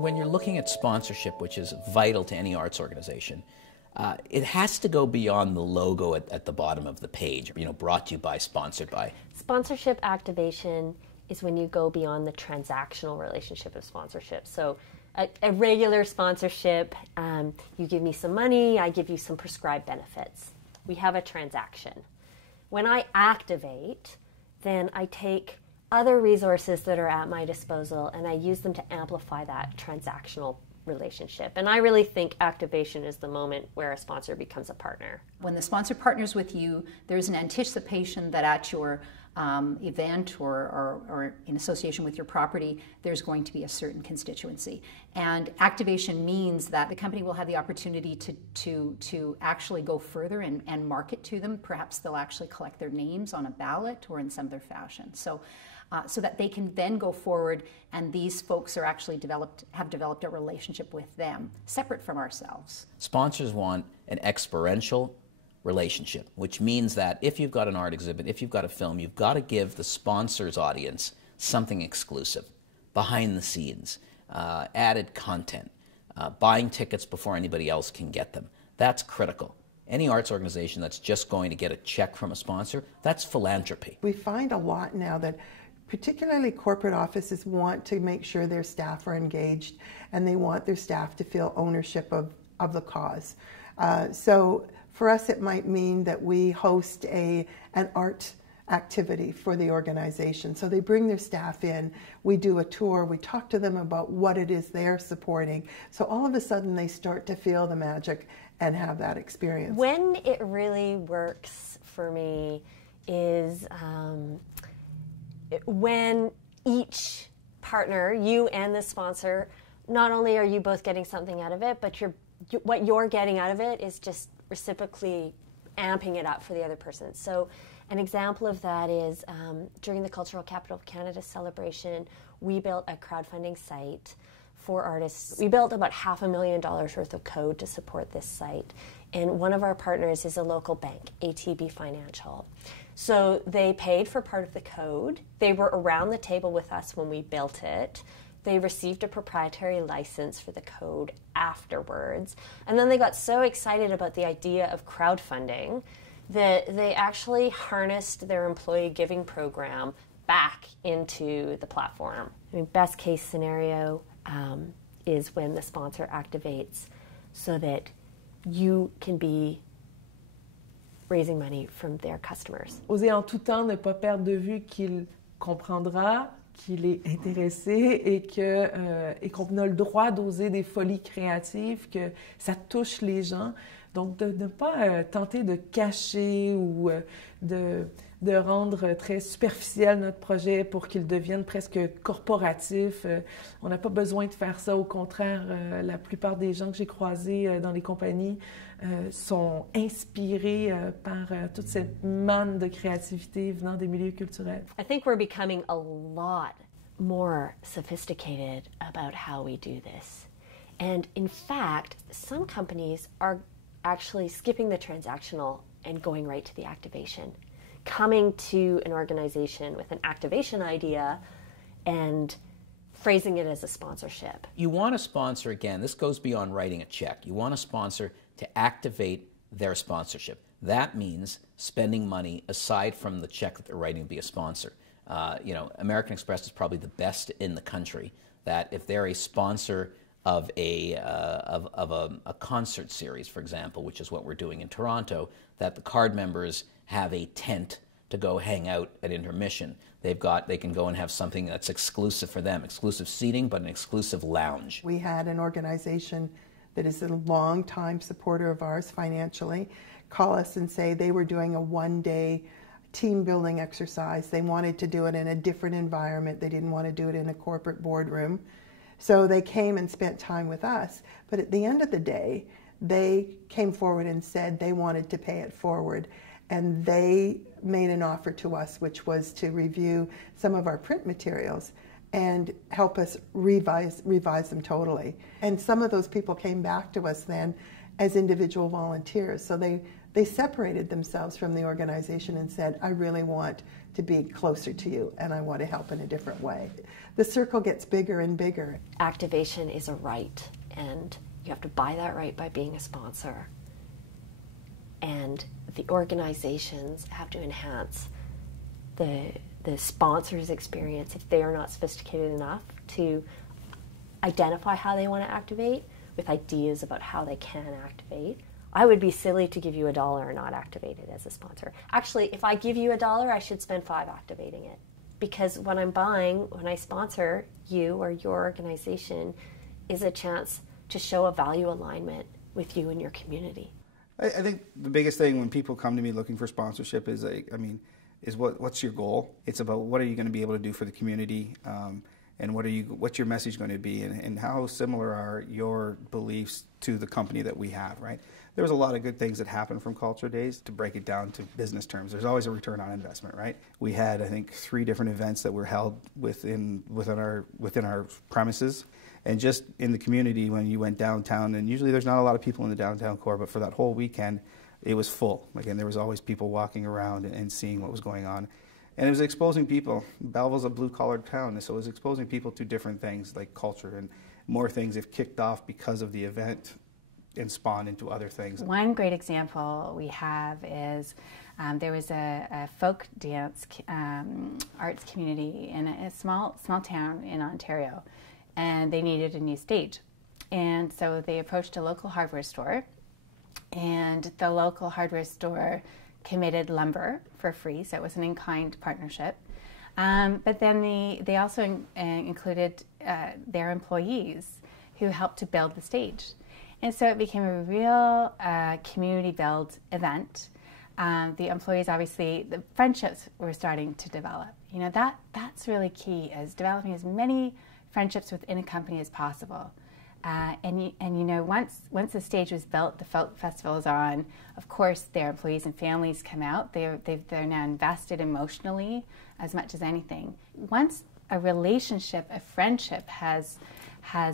When you're looking at sponsorship, which is vital to any arts organization, it has to go beyond the logo at the bottom of the page, brought to you by, sponsored by. Sponsorship activation is when you go beyond the transactional relationship of sponsorship. So a regular sponsorship, you give me some money, I give you some prescribed benefits. We have a transaction. When I activate, then I take other resources that are at my disposal and I use them to amplify that transactional relationship. And I really think activation is the moment where a sponsor becomes a partner. When the sponsor partners with you, there's an anticipation that at your event or in association with your property, there's going to be a certain constituency. And activation means that the company will have the opportunity to actually go further and market to them. Perhaps they'll actually collect their names on a ballot or in some other fashion. So that they can then go forward, and these folks are actually have developed a relationship with them, separate from ourselves. Sponsors want an experiential relationship, which means that if you've got an art exhibit, if you've got a film, you've got to give the sponsor's audience something exclusive, behind the scenes, added content, buying tickets before anybody else can get them. That's critical. Any arts organization that's just going to get a check from a sponsor, that's philanthropy. We find a lot now that particularly corporate offices want to make sure their staff are engaged and they want their staff to feel ownership of the cause. So for us it might mean that we host an art activity for the organization. So they bring their staff in, we do a tour, we talk to them about what it is they're supporting. So all of a sudden they start to feel the magic and have that experience. When it really works for me is when each partner, you and the sponsor, not only are you both getting something out of it, but what you're getting out of it is just reciprocally amping it up for the other person. So an example of that is during the Cultural Capital of Canada celebration, we built a crowdfunding site for artists. We built about $500,000 worth of code to support this site. And one of our partners is a local bank, ATB Financial. So they paid for part of the code. They were around the table with us when we built it. They received a proprietary license for the code afterwards. And then they got so excited about the idea of crowdfunding that they actually harnessed their employee giving program back into the platform. I mean, best case scenario is when the sponsor activates so that you can be raising money from their customers. Oser en tout temps ne pas perdre de vue qu'il comprendra, qu'il est intéressé et qu'on a le droit d'oser des folies créatives, que ça touche les gens. Donc de ne pas tenter de cacher ou de rendre très superficiel notre projet pour qu'il devienne presque corporatif. On n'a pas besoin de faire ça. Au contraire, la plupart des gens que j'ai croisés dans les compagnies sont inspirés par toute cette manne de créativité venant des milieux culturels. I think we're becoming a lot more sophisticated about how we do this. And in fact, some companies are actually skipping the transactional and going right to the activation. Coming to an organization with an activation idea and phrasing it as a sponsorship. You want a sponsor, again, this goes beyond writing a check. You want a sponsor to activate their sponsorship. That means spending money aside from the check that they're writing to be a sponsor. American Express is probably the best in the country that if they're a sponsor of a concert series, for example, which is what we're doing in Toronto, that the card members have a tent to go hang out at intermission. They can go and have something that's exclusive for them, exclusive seating, but an exclusive lounge. We had an organization that is a long-time supporter of ours financially call us and say they were doing a one-day team building exercise. They wanted to do it in a different environment. They didn't want to do it in a corporate boardroom. So they came and spent time with us. But at the end of the day, they came forward and said they wanted to pay it forward. And they made an offer to us, which was to review some of our print materials and help us revise them totally. And some of those people came back to us then as individual volunteers. So they separated themselves from the organization and said, I really want to be closer to you and I want to help in a different way. The circle gets bigger and bigger. Activation is a right, and you have to buy that right by being a sponsor. And the organizations have to enhance the sponsor's experience if they are not sophisticated enough to identify how they want to activate with ideas about how they can activate. I would be silly to give you $1 and not activate it as a sponsor. Actually, if I give you $1, I should spend $5 activating it. Because what I'm buying when I sponsor you or your organization is a chance to show a value alignment with you and your community. I think the biggest thing when people come to me looking for sponsorship is, what's your goal? It's about what are you going to be able to do for the community, and what's your message going to be, and how similar are your beliefs to the company that we have, right? There was a lot of good things that happened from Culture Days. To break it down to business terms, there's always a return on investment, right? We had, I think, 3 different events that were held within our premises. And just in the community, when you went downtown, and usually there's not a lot of people in the downtown core, but for that whole weekend, it was full. Again, there was always people walking around and seeing what was going on. And it was exposing people. Belleville's a blue-collar town, so it was exposing people to different things like culture, and more things have kicked off because of the event and spawned into other things. One great example we have is there was a folk dance arts community in a small town in Ontario, and they needed a new stage. And so they approached a local hardware store, and the local hardware store committed lumber for free, so it was an in-kind partnership. But then they also included their employees who helped to build the stage. And so it became a real community build event. The employees, obviously, the friendships were starting to develop. You know, that's really key, is developing as many friendships within a company as possible. And you know, once the stage was built, the folk festival is on. Of course, their employees and families come out. They're now invested emotionally as much as anything. Once a relationship, a friendship has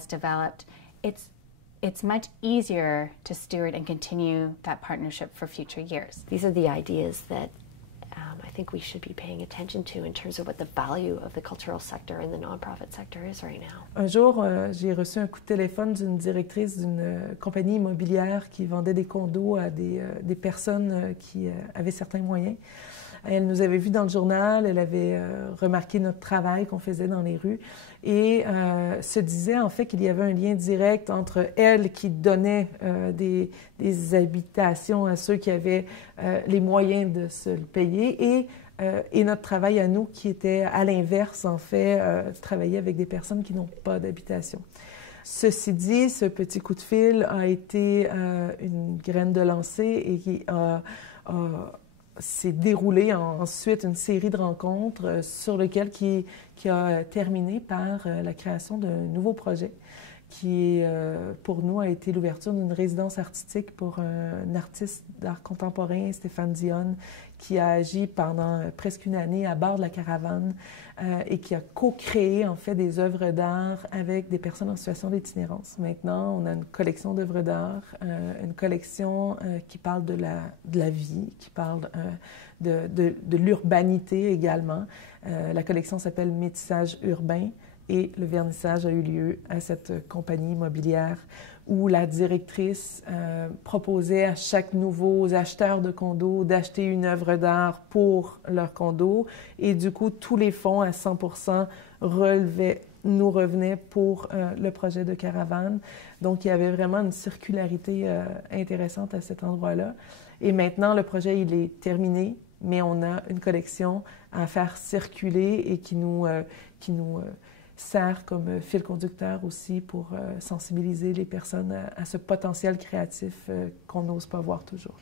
developed, it's much easier to steward and continue that partnership for future years. These are the ideas that I think we should be paying attention to in terms of what the value of the cultural sector and the nonprofit sector is right now. Un jour, j'ai reçu un coup de téléphone d'une directrice d'une compagnie immobilière qui vendait des condos à des personnes qui avaient certains moyens. Elle nous avait vus dans le journal, elle avait remarqué notre travail qu'on faisait dans les rues et se disait en fait qu'il y avait un lien direct entre elle qui donnait des habitations à ceux qui avaient les moyens de se le payer et notre travail à nous qui était à l'inverse en fait, travailler avec des personnes qui n'ont pas d'habitation. Ceci dit, ce petit coup de fil a été une graine de lancer et qui s'est déroulé ensuite une série de rencontres sur lesquelles qui a terminé par la création d'un nouveau projet qui, pour nous, a été l'ouverture d'une résidence artistique pour un artiste d'art contemporain, Stéphane Dionne, qui a agi pendant presque une année à bord de la caravane et qui a co-créé en fait des œuvres d'art avec des personnes en situation d'itinérance. Maintenant, on a une collection d'œuvres d'art, une collection qui parle de la vie, qui parle de l'urbanité également. La collection s'appelle Métissage urbain et le vernissage a eu lieu à cette compagnie immobilière où la directrice proposait à chaque nouveau acheteur de condo d'acheter une œuvre d'art pour leur condo. Et du coup, tous les fonds à 100% nous revenaient pour le projet de caravane. Donc, il y avait vraiment une circularité intéressante à cet endroit-là. Et maintenant, le projet, il est terminé, mais on a une collection à faire circuler et qui nous sert comme fil conducteur aussi pour sensibiliser les personnes à ce potentiel créatif qu'on n'ose pas voir toujours.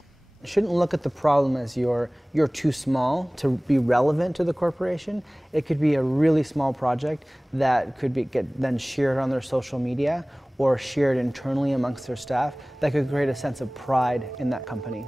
You shouldn't look at the problem as you're too small to be relevant to the corporation. It could be a really small project that could get then shared on their social media or shared internally amongst their staff that could create a sense of pride in that company.